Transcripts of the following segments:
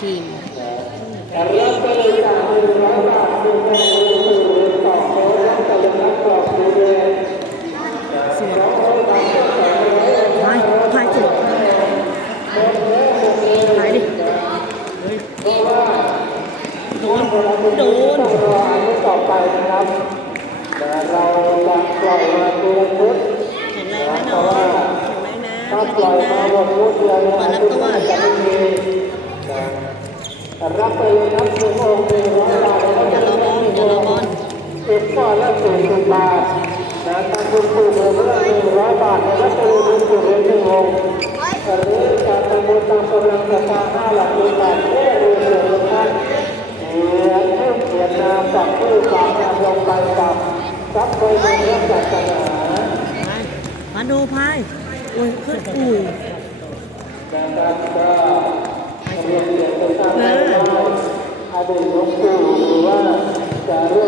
ทีมพายายจิพายดิโดนโดนต่อไปนะครับเราปล่อยมาดูพุทธแข็งแรงแน่อนแข็งแรงนะถ้าปล่อยมาหมดพุทธเลยนะตัว รับไปเลยครับหนึ่งองค์หนึ่งร้อยบาทจะรอบอลจะรอบอลสิบก้อนละสี่สิบบาทนะตั้งคุณครูเมื่อหนึ่งร้อยบาทนะครับจะรวมถึงเหรียญหนึ่งองค์หรือการทำบุญตามกำลังศรัทธาห้าหลักหนึ่งบาทเพื่อรวมถึงท่านเหรียญเพิ่มเหรียญนามฝากผู้ฝากนามลงไปฝากทรัพย์โดยเงินศาสนามาดูพายอุ้ยขึ้นอุ้ยเพื่อ 我们拥护、支持。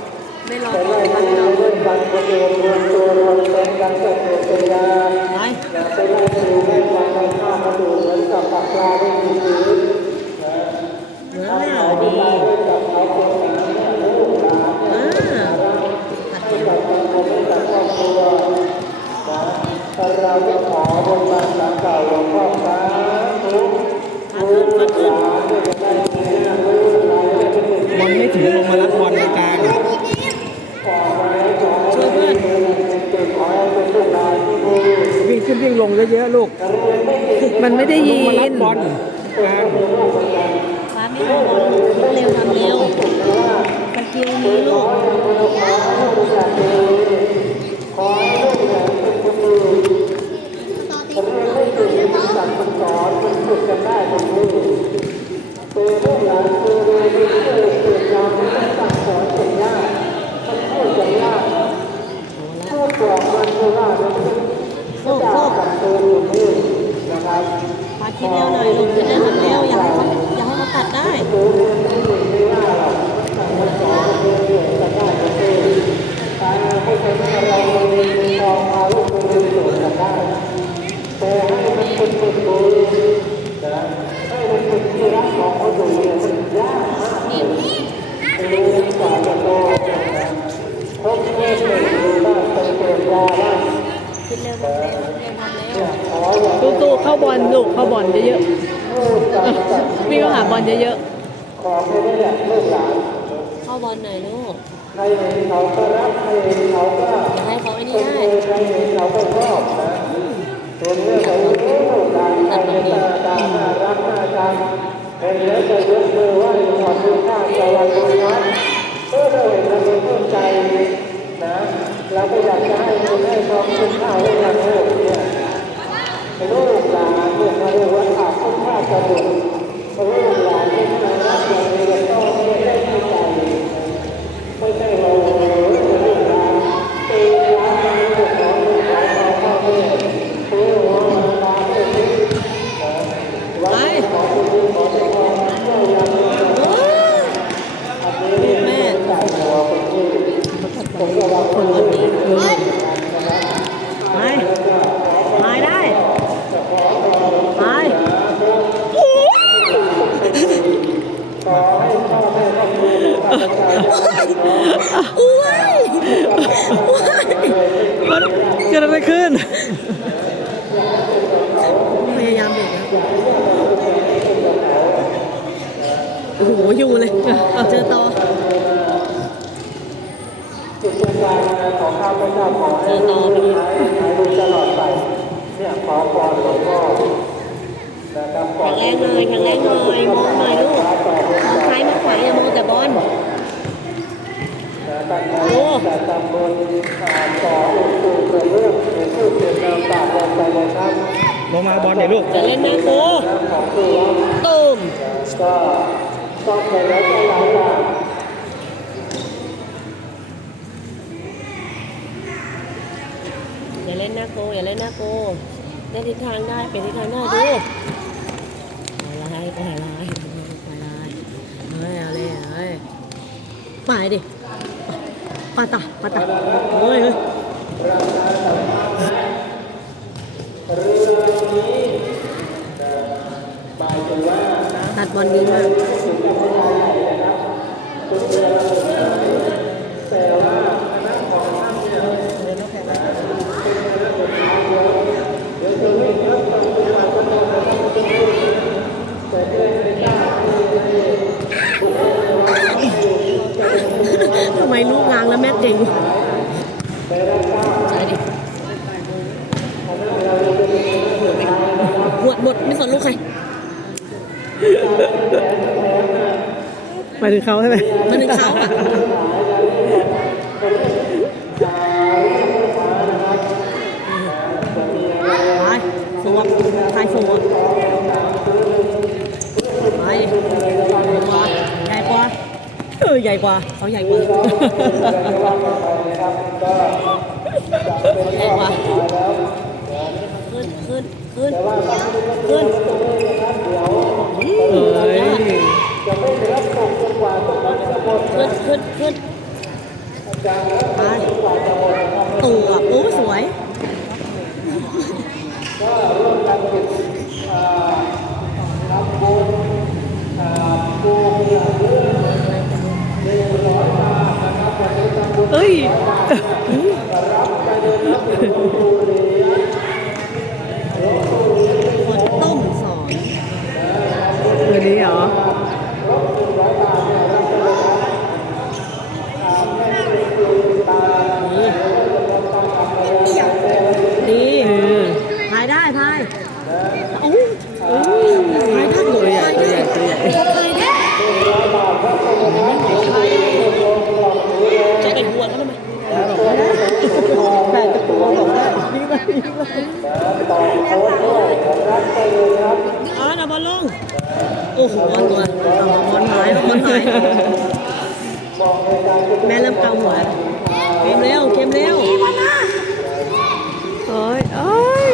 ไม่รอไม่รอไม่รอ มันไม่ได้ยิน บอลไม่ทำบอล บอลลูกเข้าบอลเยอะๆวิ่งเข้าหาบอลเยอะๆเข้าบอลหน่อยลูกให้เขาไอ้นี่ได้ตัดตรงนี้เราก็อยากจะให้คุณให้ความคุ้มค่าให้กับลูก かく、それよりは、ね。 พยายามเบรกนะโอ้โหอยู่เลยเจอต่อเจอต่อไป มาบอลเดี๋ยลูก จะเล่นหน้าโกของตัวตูมก็ต้องไปแล้วก็หลายอย่างอย่าเล่นหน้าโกอย่าเล่นหน้าโกเล่นทิศทางได้เป็นทิศทางได้ดูปล่อยลายปล่อยลายปล่อยลายเฮ้ยเอาเลยเฮ้ยไปดิปาตาปาตาเฮ้ยเฮ้ย ตัดบอลดีมากทำไมลูกงางแล้วแม่เก่งใช่ดิหมดหมดไม่สนลูกใคร หมายถึงเขาใช่ไหมหมันหนึ่งเขาอะไปสวมทายสวมไปใหญ่กว่าใหญ่กว่าเออใหญ่กว่าเขาใหญ่กว่าใหญ่กว่าขึ้นขึ้นขึ้นขึ้น เอ้ย ขึ้นขึ้นขึ้นไปตัวโอ้สวย เอ้ย คนต้มสอน วันนี้เหรอ ดี เออ พายได้พายโอ้ยพายได้หมด ตัวใหญ่ตัวใหญ่ตัวใหญ่ พายได้จะเป็นหัวเขาทำไม แปดจะตัวบอกได้นี่ก็นี่ก็ อ๋อนะบอลลง โอ้โหบอลตัวบอ ลหายบอลหายแม่เริ่มเกาหัวเกมเร็วเกมเร็วโอ้ยโอ้ย